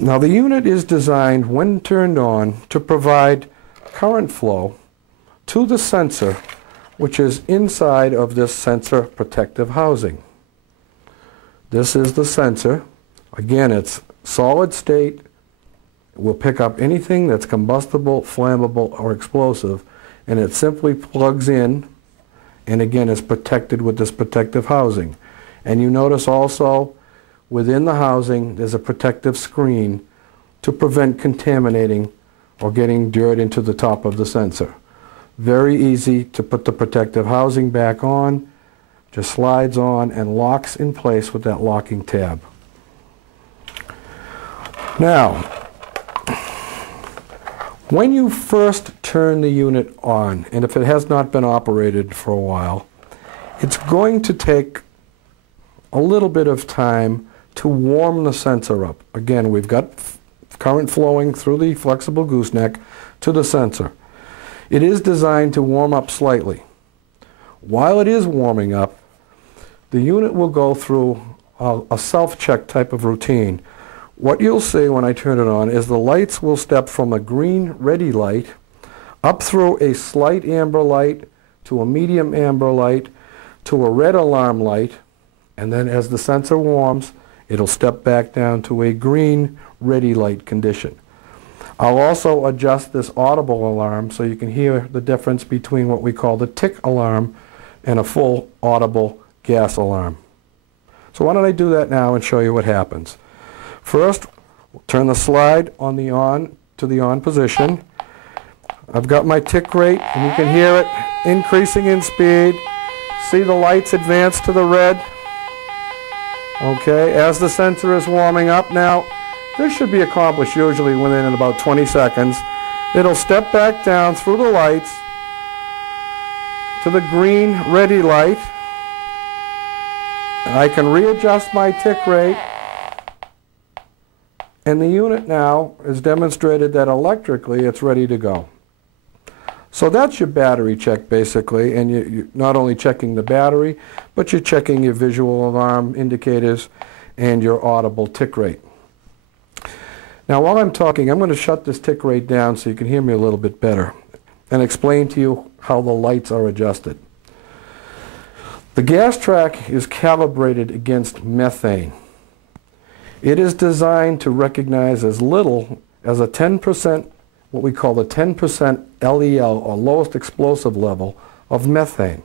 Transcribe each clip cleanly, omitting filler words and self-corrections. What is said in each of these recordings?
Now the unit is designed, when turned on, to provide current flow to the sensor, which is inside of this sensor protective housing. This is the sensor. Again, it's solid state. It will pick up anything that's combustible, flammable, or explosive, and it simply plugs in, and again is protected with this protective housing. And you notice also within the housing there's a protective screen to prevent contaminating or getting dirt into the top of the sensor. Very easy to put the protective housing back on. Just slides on and locks in place with that locking tab. Now, when you first turn the unit on, and if it has not been operated for a while, it's going to take a little bit of time to warm the sensor up. Again, we've got current flowing through the flexible gooseneck to the sensor. It is designed to warm up slightly. While it is warming up, the unit will go through a self-check type of routine. What you'll see when I turn it on is the lights will step from a green ready light up through a slight amber light to a medium amber light to a red alarm light, and then as the sensor warms, it'll step back down to a green ready light condition. I'll also adjust this audible alarm so you can hear the difference between what we call the tick alarm and a full audible gas alarm. So why don't I do that now and show you what happens. First, we'll turn the slide on the on to the on position. I've got my tick rate, and you can hear it increasing in speed. See the lights advance to the red. Okay, as the sensor is warming up now, this should be accomplished usually within about 20 seconds. It'll step back down through the lights to the green ready light. And I can readjust my tick rate. And the unit now has demonstrated that electrically it's ready to go. So that's your battery check basically, and you're not only checking the battery, but you're checking your visual alarm indicators and your audible tick rate. Now while I'm talking, I'm going to shut this tick rate down so you can hear me a little bit better and explain to you how the lights are adjusted. The Gas-Trac is calibrated against methane. It is designed to recognize as little as a 10%, what we call the 10% LEL, or lowest explosive level, of methane.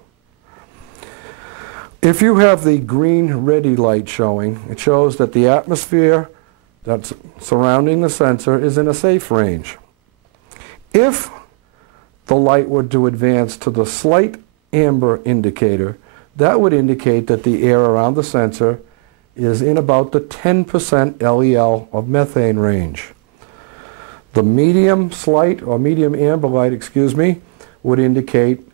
If you have the green ready light showing, it shows that the atmosphere that's surrounding the sensor is in a safe range. If the light were to advance to the slight amber indicator, that would indicate that the air around the sensor is in about the 10% LEL of methane range. The medium slight, or medium amber light, excuse me, would indicate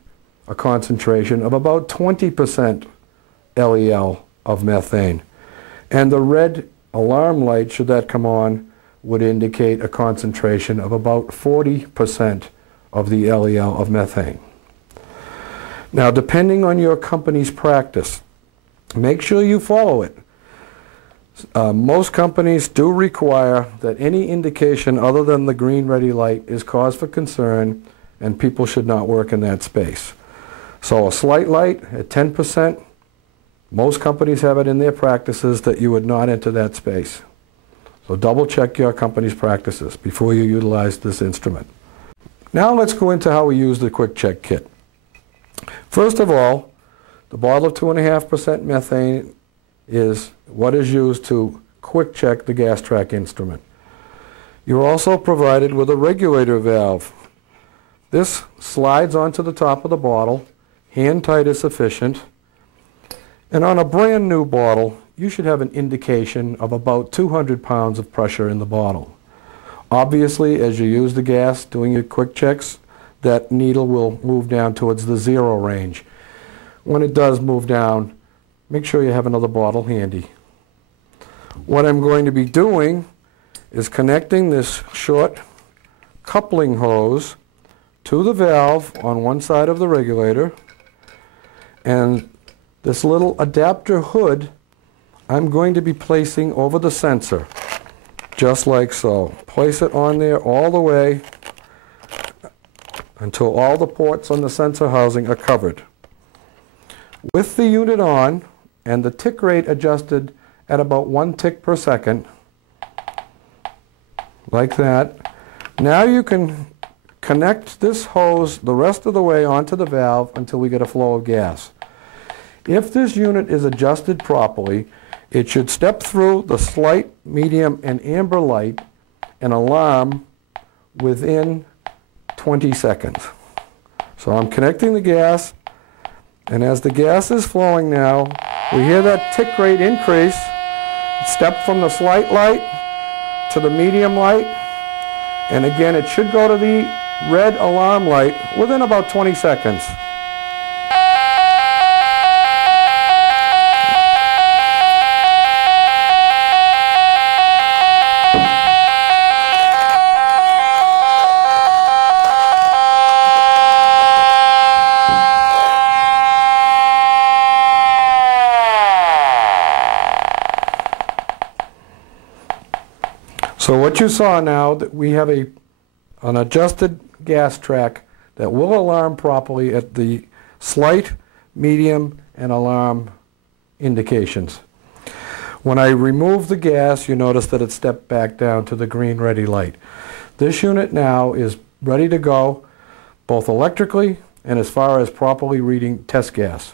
a concentration of about 20% LEL of methane. And the red alarm light, should that come on, would indicate a concentration of about 40% of the LEL of methane. Now, depending on your company's practice, make sure you follow it. Most companies do require that any indication other than the green ready light is cause for concern, and people should not work in that space. So a slight light at 10%, most companies have it in their practices that you would not enter that space. So double check your company's practices before you utilize this instrument. Now let's go into how we use the quick check kit. First of all, the bottle of 2.5% methane is what is used to quick check the Gas-Trac instrument. You're also provided with a regulator valve. This slides onto the top of the bottle, hand tight is sufficient, and on a brand new bottle you should have an indication of about 200 pounds of pressure in the bottle. Obviously, as you use the gas doing your quick checks, that needle will move down towards the 0 range. When it does move down, make sure you have another bottle handy. What I'm going to be doing is connecting this short coupling hose to the valve on one side of the regulator, and this little adapter hood I'm going to be placing over the sensor, just like so. Place it on there all the way until all the ports on the sensor housing are covered. With the unit on and the tick rate adjusted at about 1 tick per second, like that, now you can connect this hose the rest of the way onto the valve until we get a flow of gas. If this unit is adjusted properly, it should step through the slight, medium, and amber light and alarm within 20 seconds. So I'm connecting the gas, and as the gas is flowing now, we hear that tick rate increase. Step from the slight light to the medium light, and again it should go to the red alarm light within about 20 seconds. So what you saw now, that we have an adjusted GasTrac that will alarm properly at the slight, medium, and alarm indications. When I remove the gas, you notice that it stepped back down to the green ready light. This unit now is ready to go, both electrically and as far as properly reading test gas.